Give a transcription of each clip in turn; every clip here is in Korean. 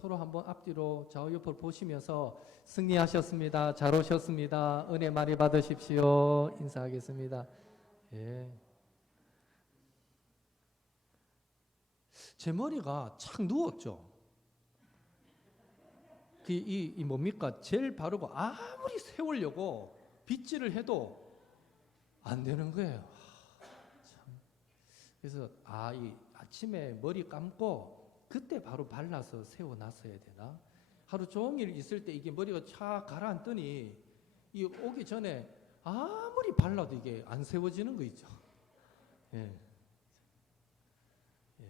서로 한번 앞뒤로 좌우옆으로 보시면서 승리하셨습니다. 잘 오셨습니다. 은혜 많이 받으십시오. 인사하겠습니다. 예. 제 머리가 착 누웠죠. 이 뭡니까? 젤 바르고 아무리 세우려고 빗질을 해도 안 되는 거예요. 참. 그래서 이 아침에 머리 감고 그때 바로 발라서 세워놨어야 되나? 하루 종일 있을 때 이게 머리가 쫙 가라앉더니 이 오기 전에 아무리 발라도 이게 안 세워지는 거 있죠. 예. 예.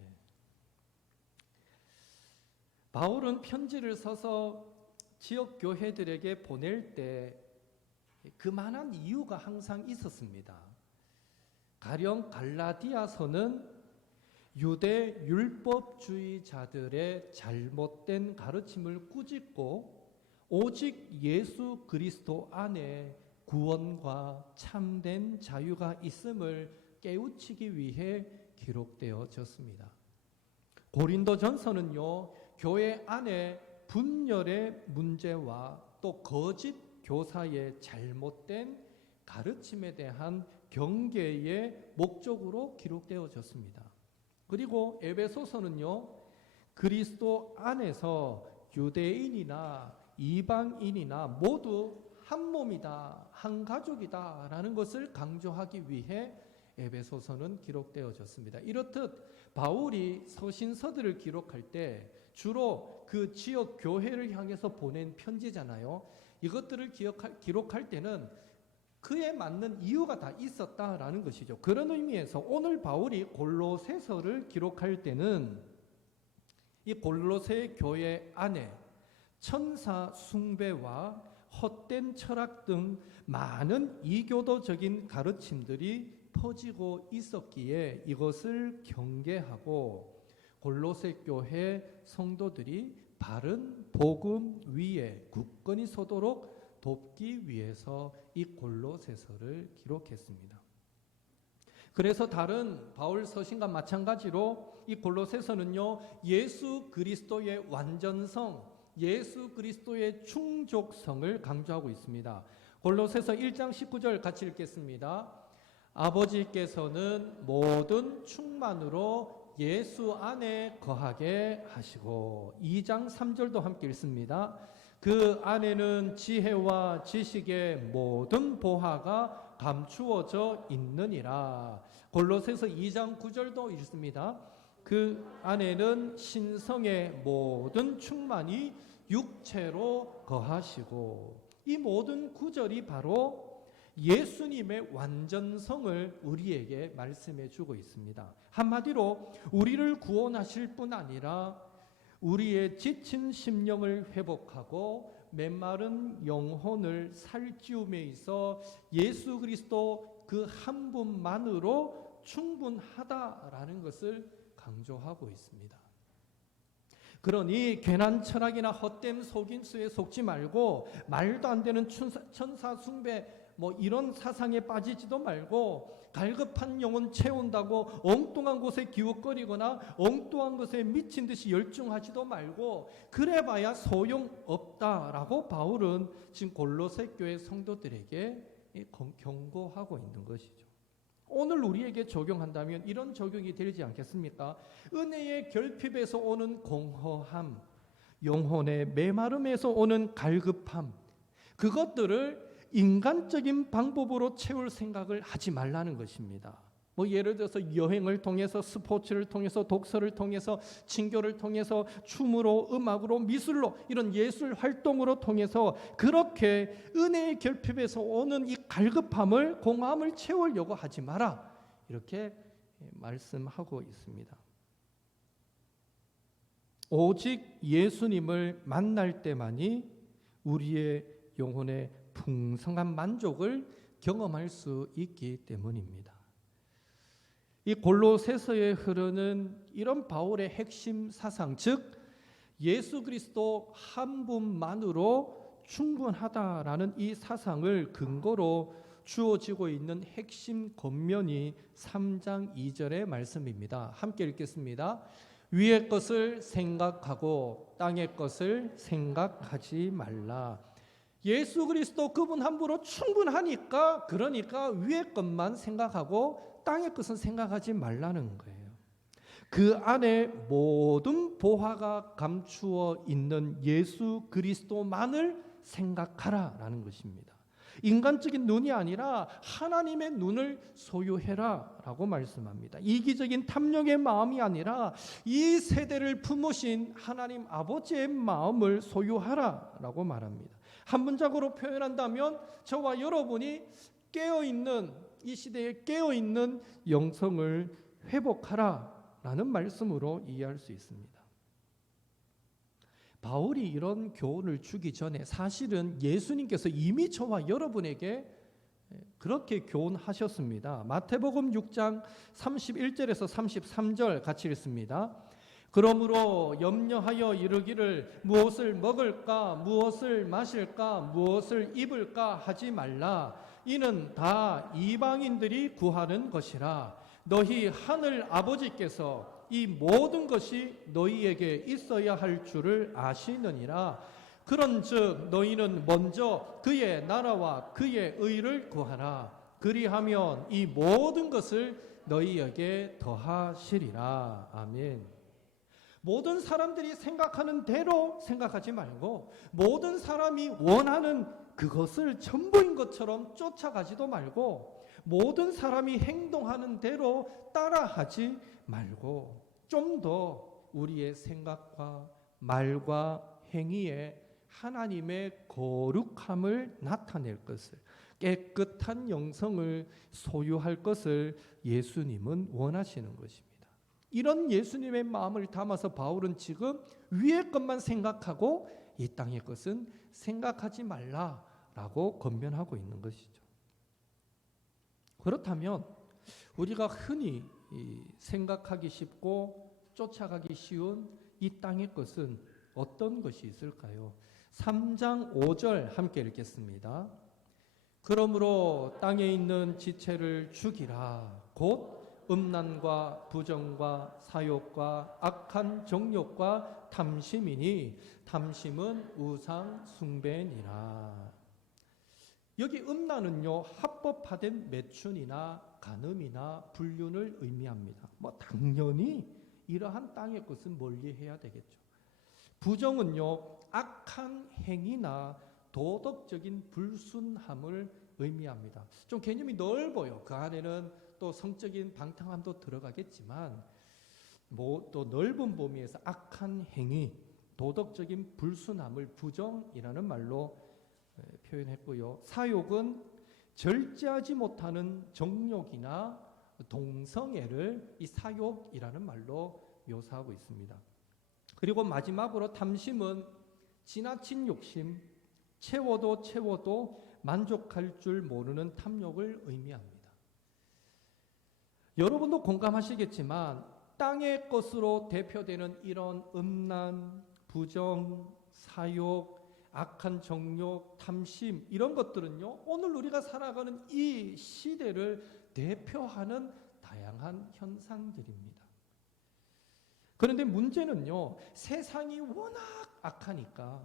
바울은 편지를 써서 지역 교회들에게 보낼 때 그만한 이유가 항상 있었습니다. 가령 갈라디아서는 유대 율법주의자들의 잘못된 가르침을 꾸짖고 오직 예수 그리스도 안에 구원과 참된 자유가 있음을 깨우치기 위해 기록되어졌습니다. 고린도전서는요, 교회 안에 분열의 문제와 또 거짓 교사의 잘못된 가르침에 대한 경계의 목적으로 기록되어졌습니다. 그리고 에베소서는요, 그리스도 안에서 유대인이나 이방인이나 모두 한 몸이다, 한 가족이다 라는 것을 강조하기 위해 에베소서는 기록되어졌습니다. 이렇듯 바울이 서신서들을 기록할 때 주로 그 지역 교회를 향해서 보낸 편지잖아요. 이것들을 기록할 때는 그에 맞는 이유가 다 있었다라는 것이죠. 그런 의미에서 오늘 바울이 골로새서를 기록할 때는 이 골로새 교회 안에 천사 숭배와 헛된 철학 등 많은 이교도적인 가르침들이 퍼지고 있었기에 이것을 경계하고 골로새 교회 성도들이 바른 복음 위에 굳건히 서도록 돕기 위해서 이 골로새서를 기록했습니다. 그래서 다른 바울 서신과 마찬가지로 이 골로새서는요, 예수 그리스도의 완전성, 예수 그리스도의 충족성을 강조하고 있습니다. 골로새서 1장 19절 같이 읽겠습니다. 아버지께서는 모든 충만으로 예수 안에 거하게 하시고, 2장 3절도 함께 읽습니다. 그 안에는 지혜와 지식의 모든 보화가 감추어져 있느니라. 골로새서 2장 9절도 읽습니다. 그 안에는 신성의 모든 충만이 육체로 거하시고, 이 모든 구절이 바로 예수님의 완전성을 우리에게 말씀해 주고 있습니다. 한마디로 우리를 구원하실 뿐 아니라 우리의 지친 심령을 회복하고 메마른 영혼을 살찌움에 있어 예수 그리스도 그 한 분만으로 충분하다라는 것을 강조하고 있습니다. 그러니 괜한 철학이나 헛된 속임수에 속지 말고 말도 안 되는 천사 숭배 이런 사상에 빠지지도 말고 갈급한 영혼 채운다고 엉뚱한 곳에 기웃거리거나 엉뚱한 것에 미친 듯이 열중하지도 말고 그래봐야 소용없다라고 바울은 지금 골로새 교회 성도들에게 경고하고 있는 것이죠. 오늘 우리에게 적용한다면 이런 적용이 되지 않겠습니까? 은혜의 결핍에서 오는 공허함, 영혼의 메마름에서 오는 갈급함, 그것들을 인간적인 방법으로 채울 생각을 하지 말라는 것입니다. 예를 들어서 여행을 통해서, 스포츠를 통해서, 독서를 통해서, 친교를 통해서, 춤으로, 음악으로, 미술로, 이런 예술 활동으로 통해서 그렇게 은혜의 결핍에서 오는 이 갈급함을, 공허함을 채우려고 하지 마라, 이렇게 말씀하고 있습니다. 오직 예수님을 만날 때만이 우리의 영혼의 풍성한 만족을 경험할 수 있기 때문입니다. 이 골로새서에 흐르는 이런 바울의 핵심 사상, 즉 예수 그리스도 한 분만으로 충분하다라는 이 사상을 근거로 주어지고 있는 핵심 권면이 3장 2절의 말씀입니다. 함께 읽겠습니다. 위의 것을 생각하고 땅의 것을 생각하지 말라. 예수 그리스도 그분 한 분으로 충분하니까, 그러니까 위의 것만 생각하고 땅의 것은 생각하지 말라는 거예요. 그 안에 모든 보화가 감추어 있는 예수 그리스도만을 생각하라라는 것입니다. 인간적인 눈이 아니라 하나님의 눈을 소유해라라고 말씀합니다. 이기적인 탐욕의 마음이 아니라 이 세대를 품으신 하나님 아버지의 마음을 소유하라라고 말합니다. 한 문장으로 표현한다면 저와 여러분이 깨어있는, 이 시대에 깨어있는 영성을 회복하라라는 말씀으로 이해할 수 있습니다. 바울이 이런 교훈을 주기 전에 사실은 예수님께서 이미 저와 여러분에게 그렇게 교훈하셨습니다. 마태복음 6장 31절에서 33절 같이 읽습니다. 그러므로 염려하여 이르기를 무엇을 먹을까, 무엇을 마실까, 무엇을 입을까 하지 말라. 이는 다 이방인들이 구하는 것이라. 너희 하늘 아버지께서 이 모든 것이 너희에게 있어야 할 줄을 아시느니라. 그런즉 너희는 먼저 그의 나라와 그의 의를 구하라. 그리하면 이 모든 것을 너희에게 더하시리라. 아멘. 모든 사람들이 생각하는 대로 생각하지 말고 모든 사람이 원하는 그것을 전부인 것처럼 쫓아가지도 말고 모든 사람이 행동하는 대로 따라하지 말고 좀 더 우리의 생각과 말과 행위에 하나님의 거룩함을 나타낼 것을, 깨끗한 영성을 소유할 것을 예수님은 원하시는 것입니다. 이런 예수님의 마음을 담아서 바울은 지금 위의 것만 생각하고 이 땅의 것은 생각하지 말라라고 권면하고 있는 것이죠. 그렇다면 우리가 흔히 생각하기 쉽고 쫓아가기 쉬운 이 땅의 것은 어떤 것이 있을까요? 3장 5절 함께 읽겠습니다. 그러므로 땅에 있는 지체를 죽이라. 곧 음란과 부정과 사욕과 악한 정욕과 탐심이니 탐심은 우상 숭배니라. 여기 음란은요, 합법화된 매춘이나 간음이나 불륜을 의미합니다. 당연히 이러한 땅의 것은 멀리해야 되겠죠. 부정은요, 악한 행위나 도덕적인 불순함을 의미합니다. 좀 개념이 넓어요. 그 안에는 또 성적인 방탕함도 들어가겠지만 또 넓은 범위에서 악한 행위, 도덕적인 불순함을 부정이라는 말로 표현했고요. 사욕은 절제하지 못하는 정욕이나 동성애를 이 사욕이라는 말로 묘사하고 있습니다. 그리고 마지막으로 탐심은 지나친 욕심, 채워도 만족할 줄 모르는 탐욕을 의미합니다. 여러분도 공감하시겠지만 땅의 것으로 대표되는 이런 음란, 부정, 사욕, 악한 정욕, 탐심 이런 것들은요, 오늘 우리가 살아가는 이 시대를 대표하는 다양한 현상들입니다. 그런데 문제는요, 세상이 워낙 악하니까,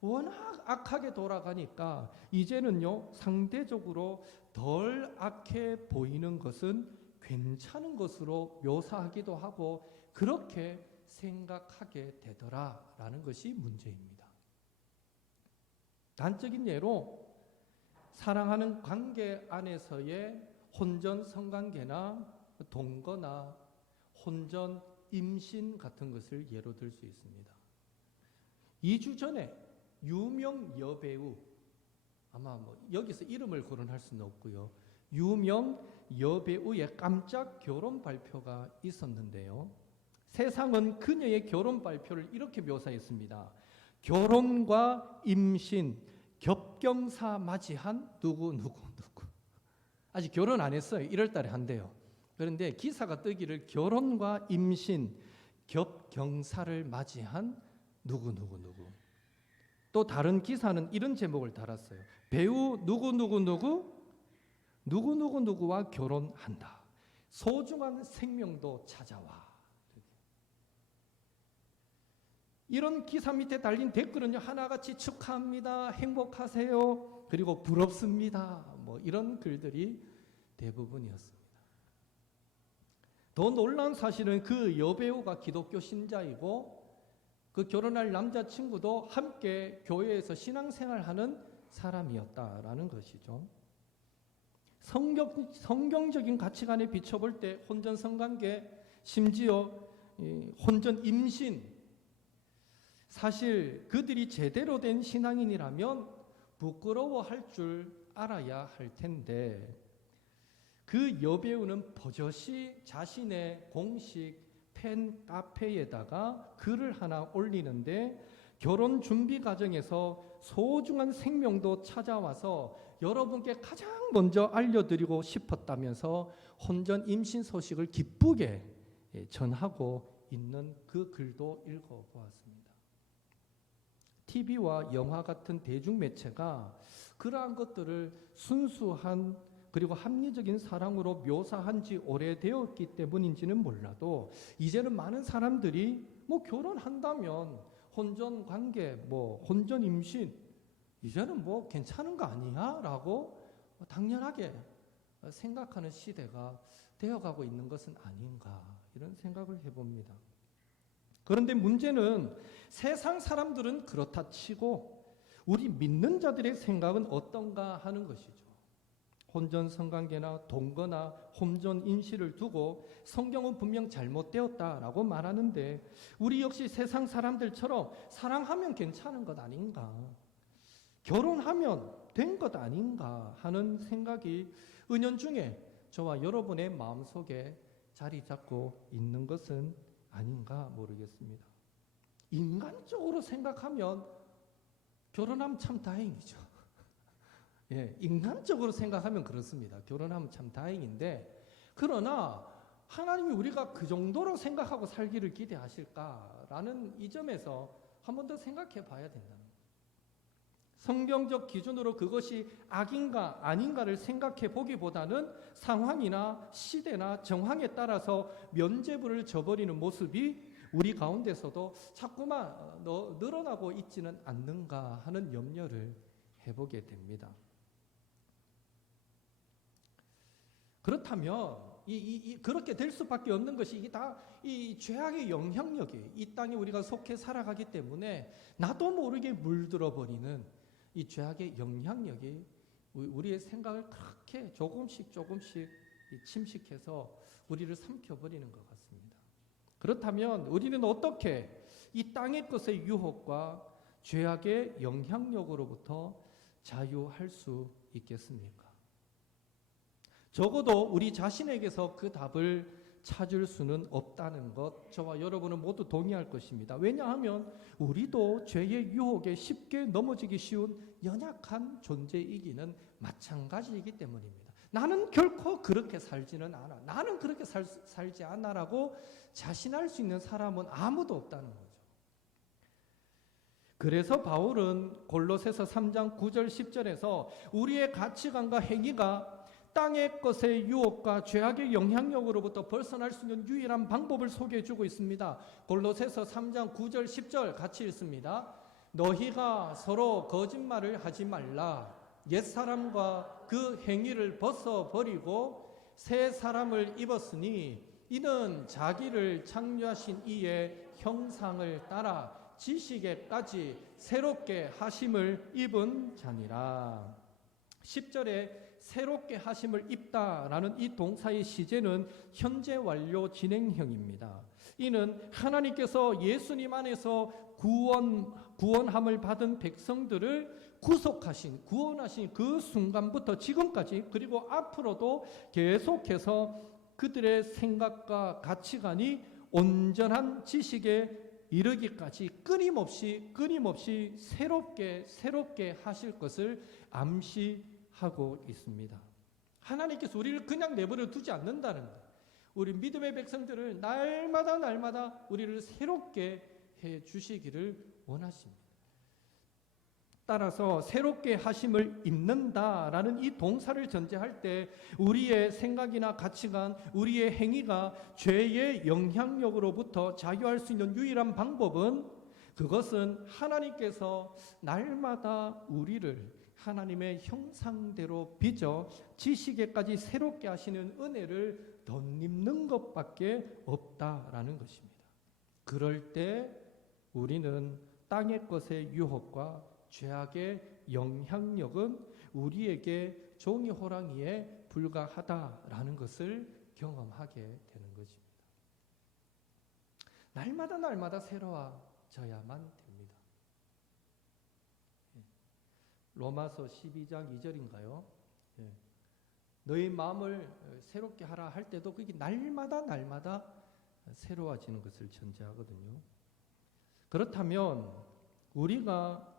워낙 악하게 돌아가니까 이제는요, 상대적으로 덜 악해 보이는 것은 괜찮은 것으로 묘사하기도 하고 그렇게 생각하게 되더라라는 것이 문제입니다. 단적인 예로 사랑하는 관계 안에서의 혼전 성관계나 동거나 혼전 임신 같은 것을 예로 들 수 있습니다. 2주 전에 유명 여배우, 아마 여기서 이름을 거론할 수는 없고요. 유명 여배우의 깜짝 결혼 발표가 있었는데요. 세상은 그녀의 결혼 발표를 이렇게 묘사했습니다. 결혼과 임신 겹경사 맞이한 누구. 아직 결혼 안 했어요. 1월 달에 한대요. 그런데 기사가 뜨기를 결혼과 임신 겹경사를 맞이한 누구. 또 다른 기사는 이런 제목을 달았어요. 배우 누구와 결혼한다. 소중한 생명도 찾아와. 이런 기사 밑에 달린 댓글은요, 하나같이 축하합니다, 행복하세요, 그리고 부럽습니다, 뭐 이런 글들이 대부분이었습니다. 더 놀라운 사실은 그 여배우가 기독교 신자이고 그 결혼할 남자친구도 함께 교회에서 신앙생활하는 사람이었다라는 것이죠. 성경적인 가치관에 비춰볼 때 혼전 성관계, 심지어 혼전 임신, 사실 그들이 제대로 된 신앙인이라면 부끄러워할 줄 알아야 할 텐데, 그 여배우는 버젓이 자신의 공식 팬 카페에다가 글을 하나 올리는데, 결혼 준비 과정에서 소중한 생명도 찾아와서 여러분께 가장 먼저 알려드리고 싶었다면서 혼전 임신 소식을 기쁘게 전하고 있는 그 글도 읽어보았습니다. TV와 영화 같은 대중매체가 그러한 것들을 순수한 그리고 합리적인 사랑으로 묘사한 지 오래되었기 때문인지는 몰라도, 이제는 많은 사람들이 뭐 결혼한다면 혼전 관계, 뭐 혼전 임신, 이제는 뭐 괜찮은 거 아니야? 라고 당연하게 생각하는 시대가 되어가고 있는 것은 아닌가, 이런 생각을 해봅니다. 그런데 문제는 세상 사람들은 그렇다 치고 우리 믿는 자들의 생각은 어떤가 하는 것이죠. 혼전 성관계나 동거나 혼전 임신을 두고 성경은 분명 잘못되었다라고 말하는데, 우리 역시 세상 사람들처럼 사랑하면 괜찮은 것 아닌가, 결혼하면 된 것 아닌가 하는 생각이 은연중에 저와 여러분의 마음속에 자리 잡고 있는 것은 아닌가 모르겠습니다. 인간적으로 생각하면 결혼하면 참 다행이죠. 예, 인간적으로 생각하면 그렇습니다. 결혼하면 참 다행인데, 그러나 하나님이 우리가 그 정도로 생각하고 살기를 기대하실까라는 이 점에서 한 번 더 생각해 봐야 된다는 거예요. 성경적 기준으로 그것이 악인가 아닌가를 생각해 보기보다는 상황이나 시대나 정황에 따라서 면죄부를 져버리는 모습이 우리 가운데서도 자꾸만 늘어나고 있지는 않는가 하는 염려를 해보게 됩니다. 그렇다면 그렇게 될 수밖에 없는 것이, 이게 다 이 죄악의 영향력이 이 땅에 우리가 속해 살아가기 때문에 나도 모르게 물들어 버리는 이 죄악의 영향력이 우리의 생각을 그렇게 조금씩 침식해서 우리를 삼켜버리는 것 같습니다. 그렇다면 우리는 어떻게 이 땅의 것의 유혹과 죄악의 영향력으로부터 자유할 수 있겠습니까? 적어도 우리 자신에게서 그 답을 찾을 수는 없다는 것, 저와 여러분은 모두 동의할 것입니다. 왜냐하면 우리도 죄의 유혹에 쉽게 넘어지기 쉬운 연약한 존재이기는 마찬가지이기 때문입니다. 나는 결코 그렇게 살지는 않아, 나는 그렇게 살지 않아라고 자신할 수 있는 사람은 아무도 없다는 거죠. 그래서 바울은 골로새서 3장 9절 10절에서 우리의 가치관과 행위가 땅의 것의 유혹과 죄악의 영향력으로부터 벗어날 수 있는 유일한 방법을 소개해주고 있습니다. 골로새서 3장 9절 10절 같이 읽습니다. 너희가 서로 거짓말을 하지 말라. 옛사람과 그 행위를 벗어버리고 새 사람을 입었으니 이는 자기를 창조하신 이의 형상을 따라 지식에까지 새롭게 하심을 입은 자니라. 10절에 새롭게 하심을 입다라는 이 동사의 시제는 현재 완료 진행형입니다. 이는 하나님께서 예수님 안에서 구원함을 받은 백성들을 구원하신 그 순간부터 지금까지, 그리고 앞으로도 계속해서 그들의 생각과 가치관이 온전한 지식에 이르기까지 끊임없이 새롭게 하실 것을 암시하고 있습니다. 하나님께서 우리를 그냥 내버려 두지 않는다는 것, 우리 믿음의 백성들을 날마다 우리를 새롭게 해 주시기를 원하십니다. 따라서 새롭게 하심을 입는다라는 이 동사를 전제할 때 우리의 생각이나 가치관, 우리의 행위가 죄의 영향력으로부터 자유할 수 있는 유일한 방법은 그것은 하나님께서 날마다 우리를 하나님의 형상대로 빚어 지식에까지 새롭게 하시는 은혜를 덧입는 것밖에 없다라는 것입니다. 그럴 때 우리는 땅의 것의 유혹과 죄악의 영향력은 우리에게 종이 호랑이에 불과하다라는 것을 경험하게 되는 것입니다. 날마다 새로워져야만 됩니다. 로마서 12장 2절인가요? 너희 마음을 새롭게 하라 할 때도 그게 날마다 새로워지는 것을 전제하거든요. 그렇다면 우리가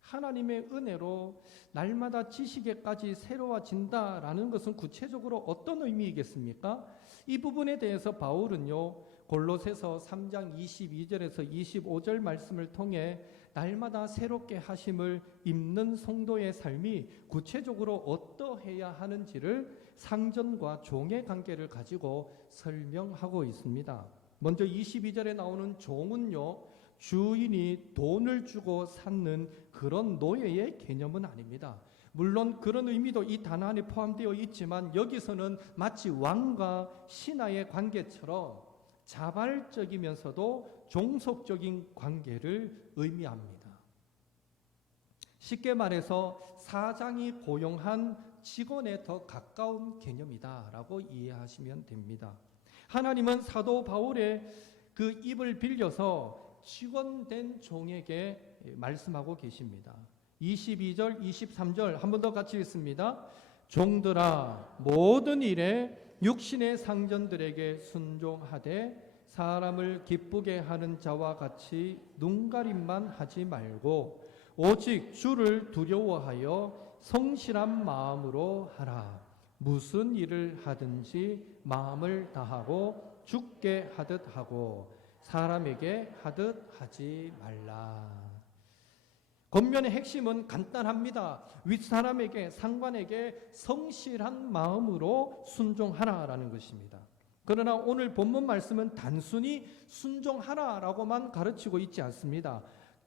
하나님의 은혜로 날마다 지식에까지 새로워진다라는 것은 구체적으로 어떤 의미이겠습니까? 이 부분에 대해서 바울은요, 골로새서 3장 22절에서 25절 말씀을 통해 날마다 새롭게 하심을 입는 성도의 삶이 구체적으로 어떠해야 하는지를 상전과 종의 관계를 가지고 설명하고 있습니다. 먼저 22절에 나오는 종은요, 주인이 돈을 주고 샀는 그런 노예의 개념은 아닙니다. 물론 그런 의미도 이 단어 안에 포함되어 있지만 여기서는 마치 왕과 신하의 관계처럼 자발적이면서도 종속적인 관계를 의미합니다. 쉽게 말해서 사장이 고용한 직원에 더 가까운 개념이다라고 이해하시면 됩니다. 하나님은 사도 바울의 그 입을 빌려서 직원된 종에게 말씀하고 계십니다. 22절, 23절 한 번 더 같이 읽습니다. 종들아 모든 일에 육신의 상전들에게 순종하되 사람을 기쁘게 하는 자와 같이 눈가림만 하지 말고 오직 주를 두려워하여 성실한 마음으로 하라. 무슨 일을 하든지 마음을 다하고 주께 하듯 하고 사람에게 하듯 하지 말라. 권면의 핵심은 간단합니다. 윗사람에게, 상관에게 성실한 마음으로 순종하라라는 것입니다. 그러나 오늘 본문 말씀은 단순히 순종하라라고만 가르치고 있지 않습니다.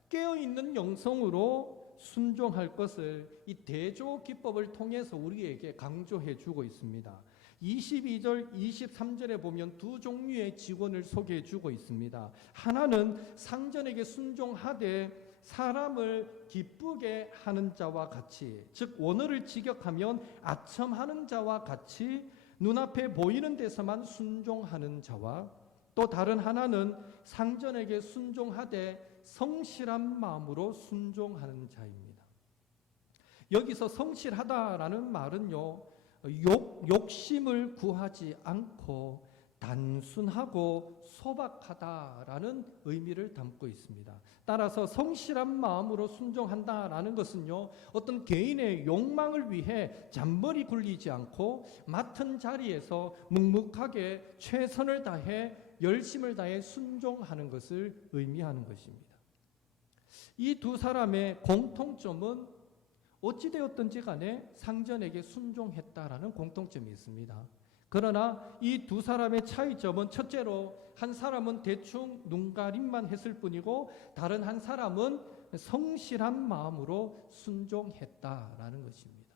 깨어있는 영성으로 순종할 것을 이 대조 기법을 통해서 우리에게 강조해 주고 있습니다. 22절, 23절에 보면 두 종류의 직원을 소개해 주고 있습니다. 하나는 상전에게 순종하되 사람을 기쁘게 하는 자와 같이, 즉 원어를 직역하면 아첨하는 자와 같이 눈앞에 보이는 데서만 순종하는 자와, 또 다른 하나는 상전에게 순종하되 성실한 마음으로 순종하는 자입니다. 여기서 성실하다라는 말은요, 욕심을 구하지 않고 단순하고 소박하다라는 의미를 담고 있습니다. 따라서 성실한 마음으로 순종한다라는 것은요, 어떤 개인의 욕망을 위해 잔머리 굴리지 않고 맡은 자리에서 묵묵하게 최선을 다해 열심을 다해 순종하는 것을 의미하는 것입니다. 이 두 사람의 공통점은 어찌되었든지 간에 상전에게 순종했다라는 공통점이 있습니다. 그러나 이 두 사람의 차이점은 첫째로 한 사람은 대충 눈가림만 했을 뿐이고 다른 한 사람은 성실한 마음으로 순종했다라는 것입니다.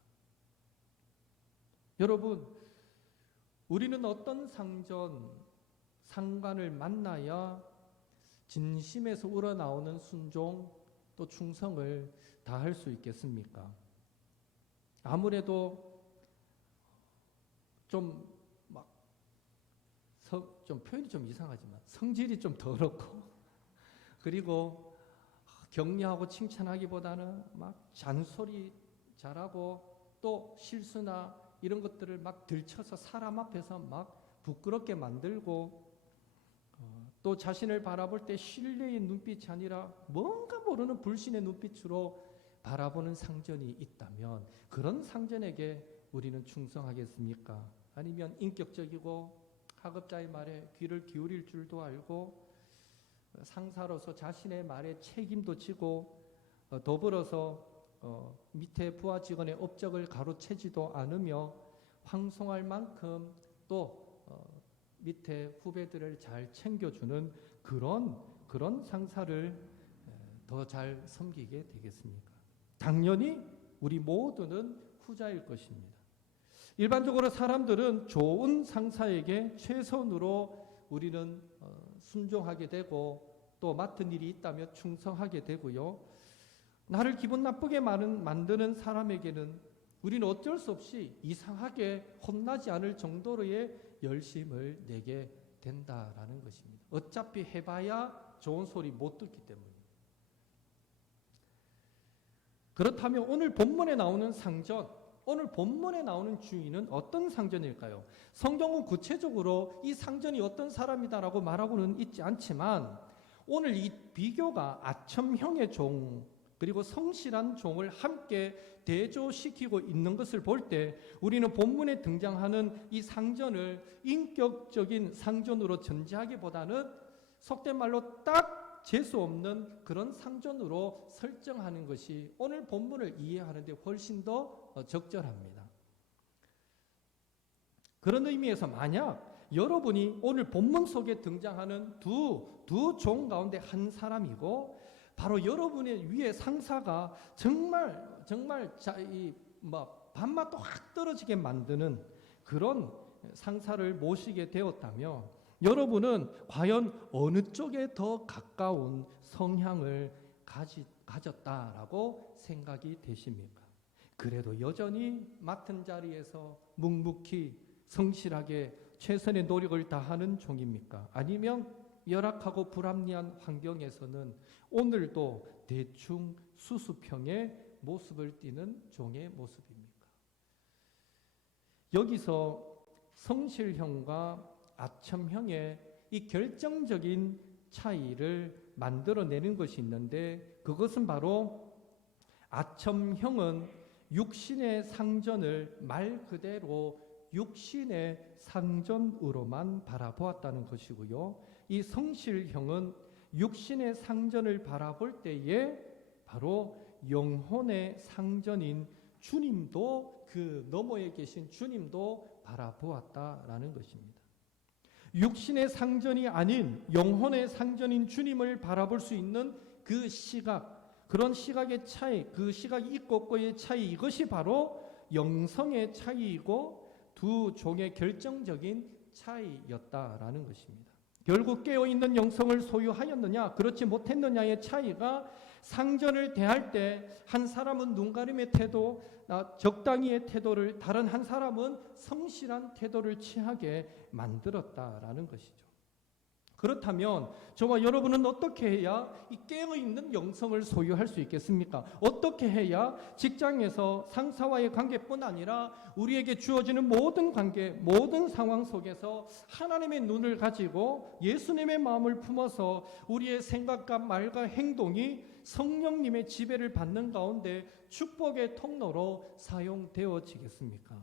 여러분, 우리는 어떤 상관을 만나야 진심에서 우러나오는 순종 또 충성을 다할 수 있겠습니까? 아무래도 좀 표현이 좀 이상하지만 성질이 좀 더럽고 그리고 격려하고 칭찬하기보다는 막 잔소리 잘하고 또 실수나 이런 것들을 막 들춰서 사람 앞에서 막 부끄럽게 만들고 또 자신을 바라볼 때 신뢰의 눈빛이 아니라 뭔가 모르는 불신의 눈빛으로 바라보는 상전이 있다면 그런 상전에게 우리는 충성하겠습니까? 아니면 인격적이고 하급자의 말에 귀를 기울일 줄도 알고 상사로서 자신의 말에 책임도 지고 더불어서 밑에 부하 직원의 업적을 가로채지도 않으며 황송할 만큼 또 밑에 후배들을 잘 챙겨주는 그런 상사를 더 잘 섬기게 되겠습니까? 당연히 우리 모두는 후자일 것입니다. 일반적으로 사람들은 좋은 상사에게 최선으로 우리는 순종하게 되고 또 맡은 일이 있다면 충성하게 되고요. 나를 기분 나쁘게 만드는 사람에게는 우리는 어쩔 수 없이 이상하게 혼나지 않을 정도로의 열심을 내게 된다라는 것입니다. 어차피 해봐야 좋은 소리 못 듣기 때문에. 그렇다면 오늘 본문에 나오는 상전, 오늘 본문에 나오는 주인은 어떤 상전일까요? 성경은 구체적으로 이 상전이 어떤 사람이다라고 말하고는 있지 않지만 오늘 이 비교가 아첨형의 종 그리고 성실한 종을 함께 대조시키고 있는 것을 볼 때 우리는 본문에 등장하는 이 상전을 인격적인 상전으로 전제하기보다는 속된 말로 딱 재수 없는 그런 상전으로 설정하는 것이 오늘 본문을 이해하는 데 훨씬 더 적절합니다. 그런 의미에서 만약 여러분이 오늘 본문 속에 등장하는 두 종 가운데 한 사람이고 바로 여러분의 위에 상사가 정말 밥맛도 확 떨어지게 만드는 그런 상사를 모시게 되었다면 여러분은 과연 어느 쪽에 더 가까운 성향을 가졌다라고 생각이 되십니까? 그래도 여전히 맡은 자리에서 묵묵히 성실하게 최선의 노력을 다하는 종입니까? 아니면 열악하고 불합리한 환경에서는 오늘도 대충 수수평의 모습을 띠는 종의 모습입니까? 여기서 성실형과 아첨형의 이 결정적인 차이를 만들어내는 것이 있는데 그것은 바로 아첨형은 육신의 상전을 말 그대로 육신의 상전으로만 바라보았다는 것이고요. 이 성실형은 육신의 상전을 바라볼 때에 바로 영혼의 상전인 주님도 그 너머에 계신 주님도 바라보았다라는 것입니다. 육신의 상전이 아닌 영혼의 상전인 주님을 바라볼 수 있는 그 시각, 그런 시각의 차이, 그 시각이 있고 없고의 차이, 이것이 바로 영성의 차이이고 두 종의 결정적인 차이였다라는 것입니다. 결국 깨어있는 영성을 소유하였느냐 그렇지 못했느냐의 차이가 상전을 대할 때 한 사람은 눈가림의 태도, 적당히의 태도를 다른 한 사람은 성실한 태도를 취하게 만들었다라는 것이죠. 그렇다면 저와 여러분은 어떻게 해야 이 깨어있는 영성을 소유할 수 있겠습니까? 어떻게 해야 직장에서 상사와의 관계뿐 아니라 우리에게 주어지는 모든 관계, 모든 상황 속에서 하나님의 눈을 가지고 예수님의 마음을 품어서 우리의 생각과 말과 행동이 성령님의 지배를 받는 가운데 축복의 통로로 사용되어지겠습니까?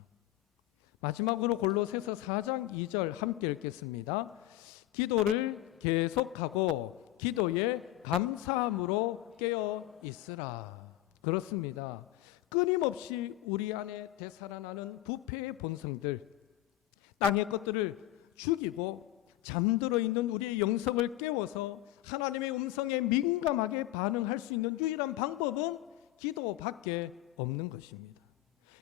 마지막으로 골로새서 4장 2절 함께 읽겠습니다. 기도를 계속하고 기도에 감사함으로 깨어 있으라. 그렇습니다. 끊임없이 우리 안에 되살아나는 부패의 본성들, 땅의 것들을 죽이고 잠들어 있는 우리의 영성을 깨워서 하나님의 음성에 민감하게 반응할 수 있는 유일한 방법은 기도밖에 없는 것입니다.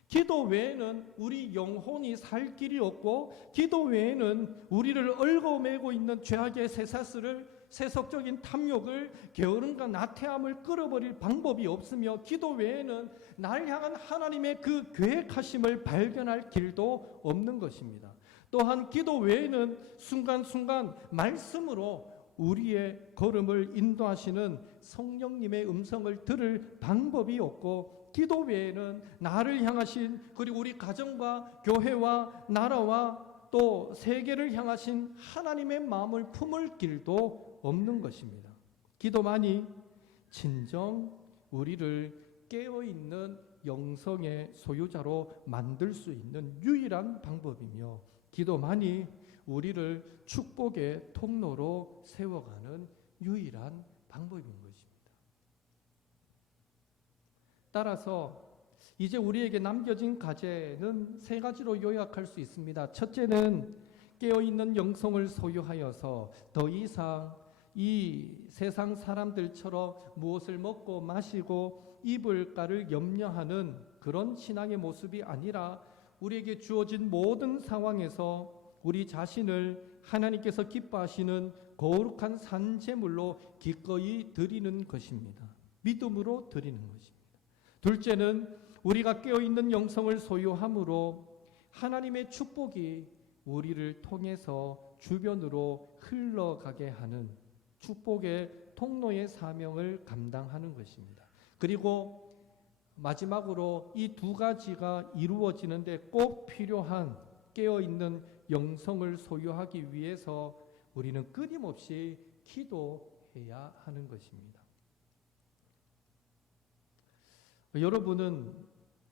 기도 외에는 우리 영혼이 살 길이 없고 기도 외에는 우리를 얽어매고 있는 죄악의 쇠사슬을 세속적인 탐욕을 게으름과 나태함을 끌어버릴 방법이 없으며 기도 외에는 날 향한 하나님의 그 계획하심을 발견할 길도 없는 것입니다. 또한 기도 외에는 순간순간 말씀으로 우리의 걸음을 인도하시는 성령님의 음성을 들을 방법이 없고 기도 외에는 나를 향하신 그리고 우리 가정과 교회와 나라와 또 세계를 향하신 하나님의 마음을 품을 길도 없는 것입니다. 기도만이 진정 우리를 깨어있는 영성의 소유자로 만들 수 있는 유일한 방법이며 기도만이 우리를 축복의 통로로 세워가는 유일한 방법인 것입니다. 따라서 이제 우리에게 남겨진 과제는 세 가지로 요약할 수 있습니다. 첫째는 깨어있는 영성을 소유하여서 더 이상 이 세상 사람들처럼 무엇을 먹고 마시고 입을까를 염려하는 그런 신앙의 모습이 아니라 우리에게 주어진 모든 상황에서 우리 자신을 하나님께서 기뻐하시는 거룩한 산제물로 기꺼이 드리는 것입니다. 믿음으로 드리는 것입니다. 둘째는 우리가 깨어있는 영성을 소유함으로 하나님의 축복이 우리를 통해서 주변으로 흘러가게 하는 축복의 통로의 사명을 감당하는 것입니다. 그리고 마지막으로 이 두 가지가 이루어지는데 꼭 필요한 깨어있는 영성을 소유하기 위해서 우리는 끊임없이 기도해야 하는 것입니다. 여러분은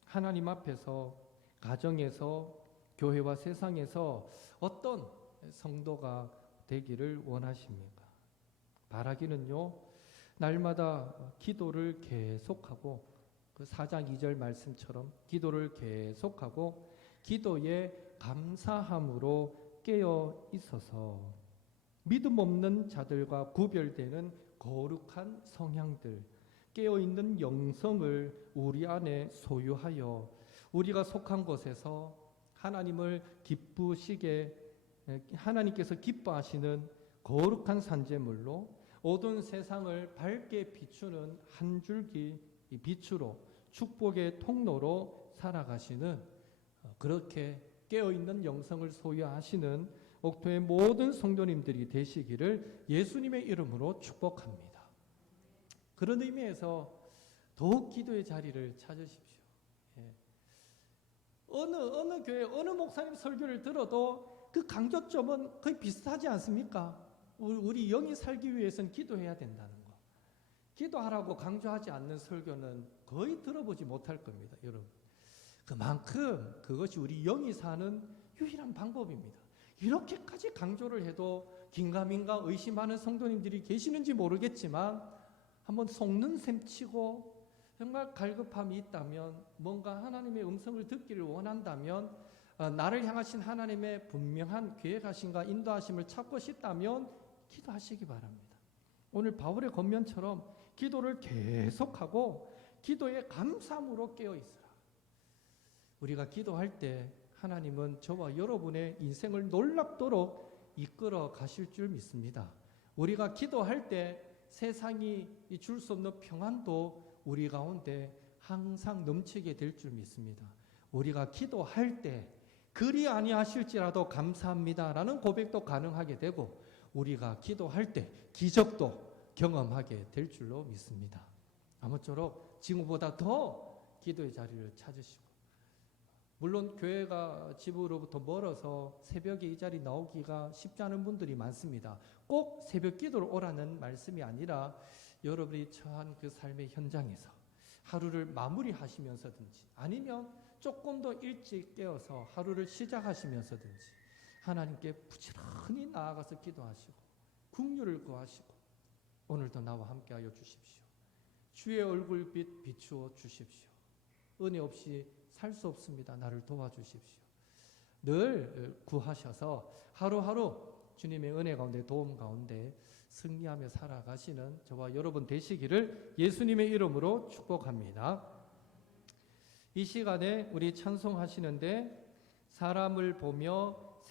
하나님 앞에서, 가정에서, 교회와 세상에서 어떤 성도가 되기를 원하십니까? 바라기는요, 날마다 기도를 계속하고 그 4장 2절 말씀처럼 기도를 계속하고 기도에 감사함으로 깨어 있어서 믿음 없는 자들과 구별되는 거룩한 성향들, 깨어있는 영성을 우리 안에 소유하여 우리가 속한 곳에서 하나님을 기쁘시게, 하나님께서 기뻐하시는 거룩한 산제물로 어두운 세상을 밝게 비추는 한 줄기 빛으로 축복의 통로로 살아가시는, 그렇게 깨어있는 영성을 소유하시는 옥토의 모든 성도님들이 되시기를 예수님의 이름으로 축복합니다. 그런 의미에서 더욱 기도의 자리를 찾으십시오. 어느 교회, 어느 목사님 설교를 들어도 그 강조점은 거의 비슷하지 않습니까? 우리 영이 살기 위해서는 기도해야 된다는 거. 기도하라고 강조하지 않는 설교는 거의 들어보지 못할 겁니다, 여러분. 그만큼 그것이 우리 영이 사는 유일한 방법입니다. 이렇게까지 강조를 해도 긴가민가 의심하는 성도님들이 계시는지 모르겠지만 한번 속는 셈 치고 정말 갈급함이 있다면, 뭔가 하나님의 음성을 듣기를 원한다면, 나를 향하신 하나님의 분명한 계획하심과 인도하심을 찾고 싶다면 기도하시기 바랍니다. 오늘 바울의 권면처럼 기도를 계속하고 기도에 감사함으로 깨어있으라. 우리가 기도할 때 하나님은 저와 여러분의 인생을 놀랍도록 이끌어 가실 줄 믿습니다. 우리가 기도할 때 세상이 줄 수 없는 평안도 우리 가운데 항상 넘치게 될 줄 믿습니다. 우리가 기도할 때 그리 아니하실지라도 감사합니다라는 고백도 가능하게 되고, 우리가 기도할 때 기적도 경험하게 될 줄로 믿습니다. 아무쪼록 지금보다 더 기도의 자리를 찾으시고, 물론 교회가 집으로부터 멀어서 새벽에 이 자리 나오기가 쉽지 않은 분들이 많습니다. 꼭 새벽 기도를 오라는 말씀이 아니라 여러분이 처한 그 삶의 현장에서 하루를 마무리하시면서든지, 아니면 조금 더 일찍 깨어서 하루를 시작하시면서든지 하나님께 부지런히 나아가서 기도하시고 긍휼을 구하시고, 오늘도 나와 함께하여 주십시오. 주의 얼굴빛 비추어 주십시오. 은혜 없이 살 수 없습니다. 나를 도와주십시오. 늘 구하셔서 하루하루 주님의 은혜 가운데, 도움 가운데 승리하며 살아가시는 저와 여러분 되시기를 예수님의 이름으로 축복합니다. 이 시간에 우리 찬송하시는데 사람을 보며